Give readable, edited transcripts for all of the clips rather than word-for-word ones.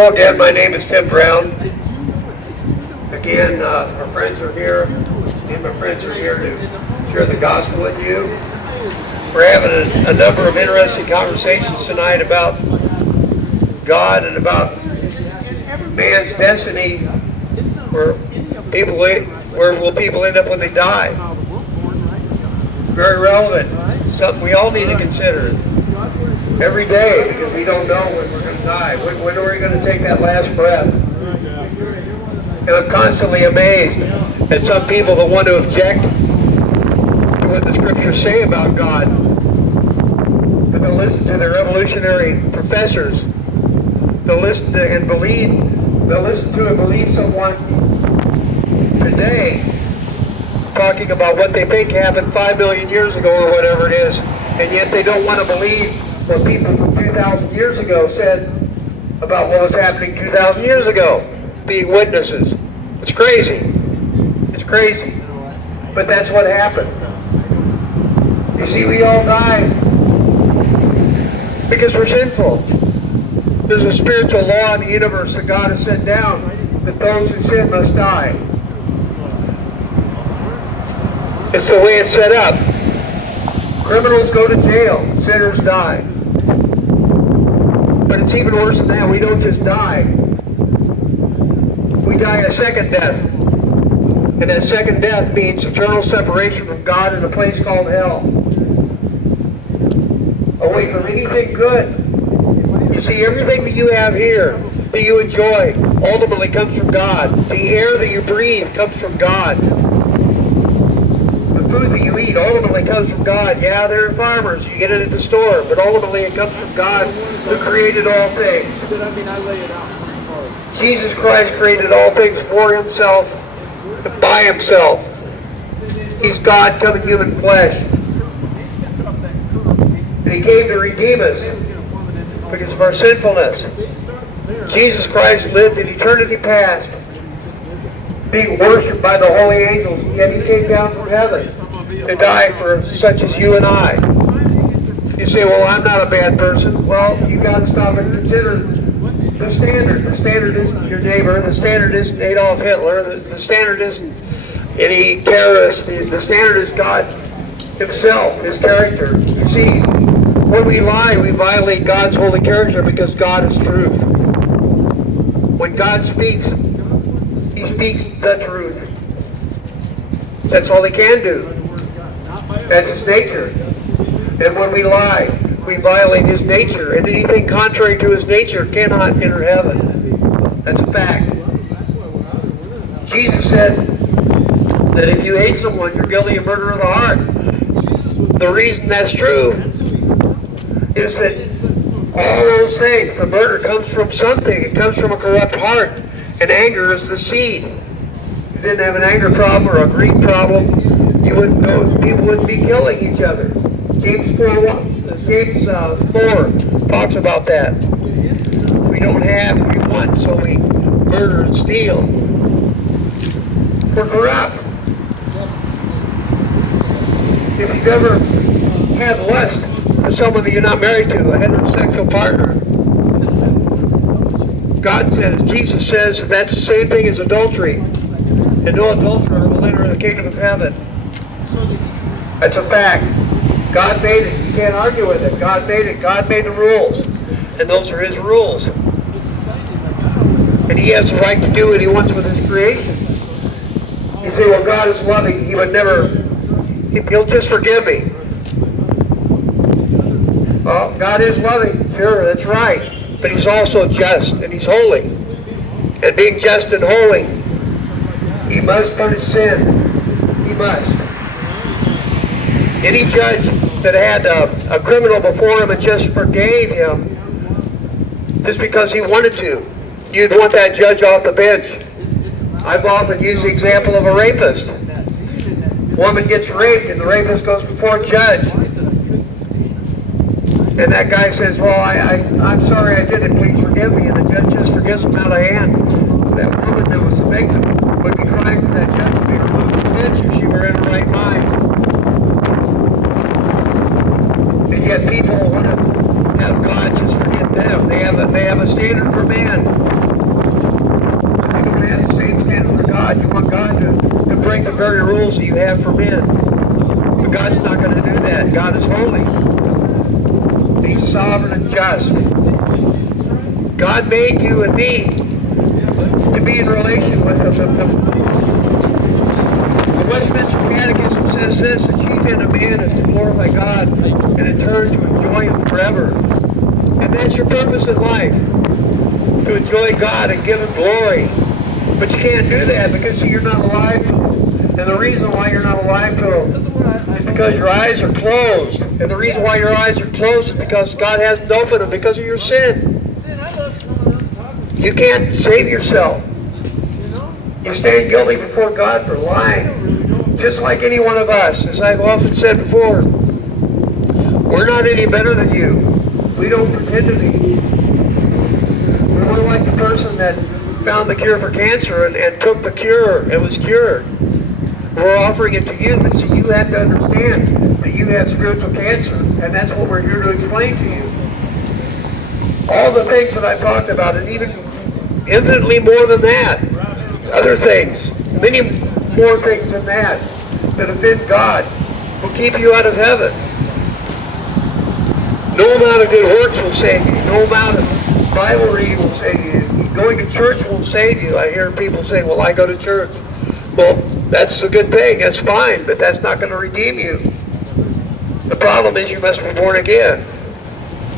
Hello again, my name is Tim Brown. Again, our friends are here, and my friends are here to share the gospel with you. We're having a number of interesting conversations tonight about God and about man's destiny. Where will people end up when they die? Very relevant. Something we all need to consider every day, because we don't know when we're going to die. When are we going to take that last breath? And I'm constantly amazed at some people that want to object to what the scriptures say about God. But they'll listen to their revolutionary professors. They'll listen to and believe someone today talking about what they think happened 5 million years ago or whatever it is, and yet they don't want to believe what people from 2,000 years ago said about what was happening 2,000 years ago, being witnesses. It's crazy. It's crazy. But that's what happened. You see, we all die because we're sinful. There's a spiritual law in the universe that God has set down that those who sin must die. It's the way it's set up. Criminals go to jail, sinners die. But it's even worse than that. We don't just die. We die a second death. And that second death means eternal separation from God in a place called hell. Away from anything good. You see, everything that you have here, that you enjoy, ultimately comes from God. The air that you breathe comes from God. The food that you eat ultimately comes from God. Yeah, there are farmers. You get it at the store. But ultimately it comes from God who created all things. Jesus Christ created all things for himself and by himself. He's God come in human flesh. And he came to redeem us because of our sinfulness. Jesus Christ lived in eternity past, being worshipped by the holy angels, yet he came down from heaven to die for such as you and I. You say, well, I'm not a bad person. Well, you've got to stop and consider the standard. The standard isn't your neighbor. The standard isn't Adolf Hitler. The standard isn't any terrorist. The standard is God himself, his character. You see, when we lie, we violate God's holy character because God is truth. When God speaks, he speaks the truth. That's all he can do. That's his nature. And when we lie, we violate his nature. And anything contrary to his nature cannot enter heaven. That's a fact. Jesus said that if you hate someone, you're guilty of murder of the heart. The reason that's true is that all those things, the murder comes from something. It comes from a corrupt heart. And anger is the seed. If you didn't have an anger problem or a greed problem, you wouldn't know, people wouldn't be killing each other. James 4 talks about that. We don't have what we want, so we murder and steal. We're corrupt. If you've ever had lust for someone that you're not married to, a heterosexual partner, God says, Jesus says, that's the same thing as adultery. And no adulterer will enter the kingdom of heaven. That's a fact. God made it. You can't argue with it. God made it. God made the rules. And those are his rules. And he has the right to do what he wants with his creation. You say, well, God is loving. He would never, he'll just forgive me. Well, God is loving. Sure, that's right. But he's also just, and he's holy. And being just and holy, he must punish sin. He must. Any judge that had a criminal before him and just forgave him just because he wanted to, you'd want that judge off the bench. I've often used the example of a rapist. Woman gets raped and the rapist goes before a judge. And that guy says, well, I'm sorry I did it, please forgive me. And the judge just forgives him out of hand. That woman that was the victim would be crying for that judge to be removed from the bench if she were in her right mind. And yet people want to have God just forgive them. They have a standard for man. They don't have the same standard for God. You want God to break the very rules that you have for men. But God's not going to do that. God is holy. He's sovereign and just. God made you and me to be in relation with Him. The Westminster Catechism says this: the chief end of man is to glorify God and in turn to enjoy Him forever. And that's your purpose in life, to enjoy God and give Him glory. But you can't do that because you're not alive to Him. And the reason why you're not alive to Him is because your eyes are closed. And the reason why your eyes are closed is because God hasn't opened them because of your sin. You can't save yourself. You stand guilty before God for lying. Just like any one of us. As I've often said before, we're not any better than you. We don't pretend to be. We're more like the person that found the cure for cancer and took the cure and was cured. We're offering it to you, but so you have to understand that you have spiritual cancer, and that's what we're here to explain to you. All the things that I've talked about, and even infinitely more than that, other things, many more things than that offend God, will keep you out of heaven. No amount of good works will save you. No amount of Bible reading will save you. Going to church won't save you. I hear people say, well, I go to church. Well, that's a good thing. That's fine, but that's not going to redeem you. The problem is you must be born again.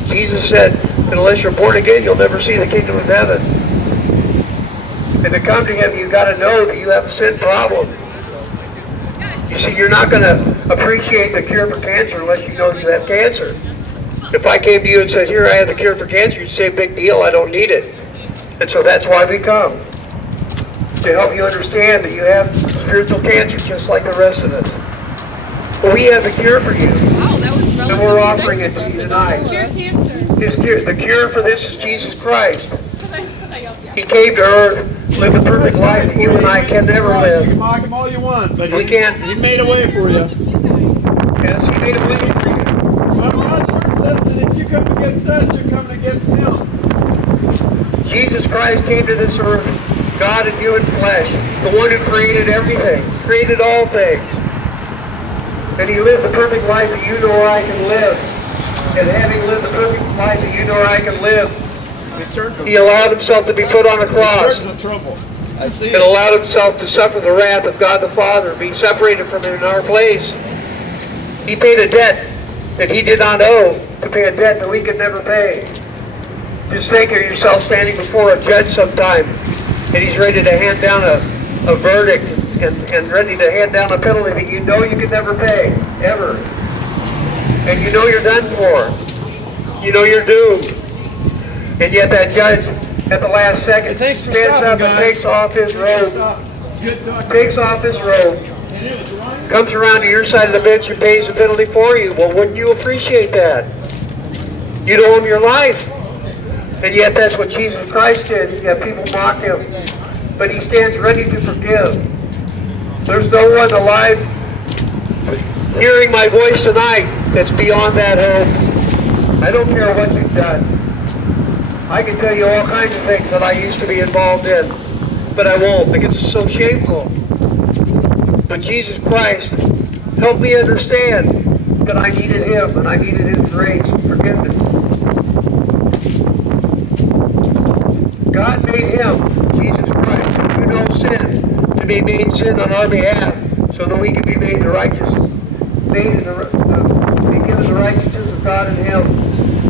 Jesus said that unless you're born again, you'll never see the kingdom of heaven. And to come to Him, you've got to know that you have a sin problem. You see, you're not going to appreciate the cure for cancer unless you know you have cancer. If I came to you and said, here, I have the cure for cancer, you'd say, big deal, I don't need it. And so that's why we come. To help you understand that you have spiritual cancer just like the rest of us. Well, we have the cure for you. And we're offering it to you tonight. The cure for this is Jesus Christ. He came to earth, lived a perfect life that you and I can never live. You can mock Him all you want, but we can't. He made a way for you. Yes, He made a way for you. But God's Word says that if you come against us, you're coming against Him. Jesus Christ came to this earth, God in human flesh, the one who created everything, created all things. And He lived the perfect life that you nor I can live. And having lived the perfect life that you nor I can live, He allowed Himself to be put on a cross and allowed Himself to suffer the wrath of God the Father, being separated from Him in our place. He paid a debt that He did not owe, to pay a debt that we could never pay. Just think of yourself standing before a judge sometime, and he's ready to hand down a verdict and ready to hand down a penalty that you know you could never pay, ever. And you know you're done for. You know you're doomed. And yet that judge, at the last second, stands up and takes off his robe. Takes off his robe. Comes around to your side of the bench and pays the penalty for you. Well, wouldn't you appreciate that? You'd owe Him your life. And yet that's what Jesus Christ did. Yet people mock Him. But He stands ready to forgive. There's no one alive hearing my voice tonight that's beyond that hope. I don't care what you've done. I can tell you all kinds of things that I used to be involved in, but I won't because it's so shameful. But Jesus Christ helped me understand that I needed Him and I needed His grace and forgiveness. God made Him, Jesus Christ, who knew no sin, to be made sin on our behalf, so that we can be made the righteousness, be given the righteousness of God in Him.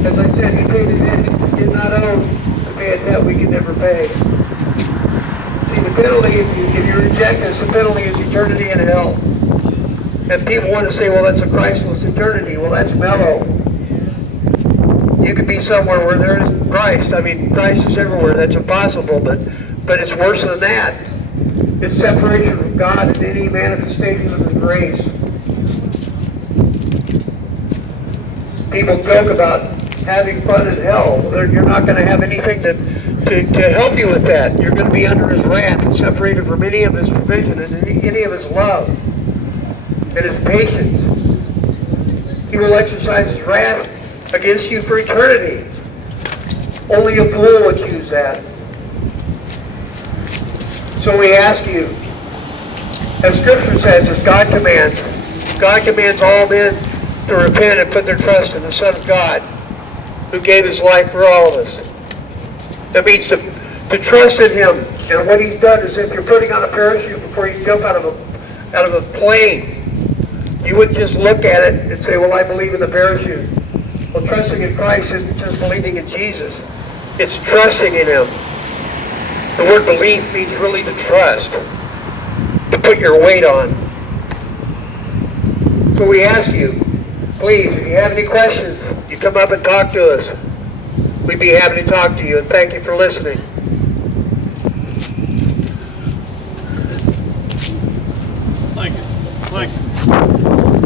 As I said, He paid a debt He did not owe, to pay a debt we could never pay. See, the penalty, if you reject this, the penalty is eternity in hell. And people want to say, well, that's a Christless eternity. Well, that's mellow. You could be somewhere where there isn't Christ. I mean, Christ is everywhere. That's impossible, but it's worse than that. It's separation from God and any manifestation of His grace. People joke about having fun in hell. You're not going to have anything to help you with that. You're going to be under His wrath and separated from any of His provision and any of His love and His patience. He will exercise His wrath against you for eternity. Only a fool would choose that. So we ask you, as Scripture says, as God commands all men to repent and put their trust in the Son of God, who gave his life for all of us. That means to trust in him. And what he's done is, if you're putting on a parachute before you jump out of a plane, you wouldn't just look at it and say, well, I believe in the parachute. Well, trusting in Christ isn't just believing in Jesus. It's trusting in him. The word belief means really to trust, to put your weight on. So we ask you, please, if you have any questions, you come up and talk to us. We'd be happy to talk to you, and thank you for listening. Thank you.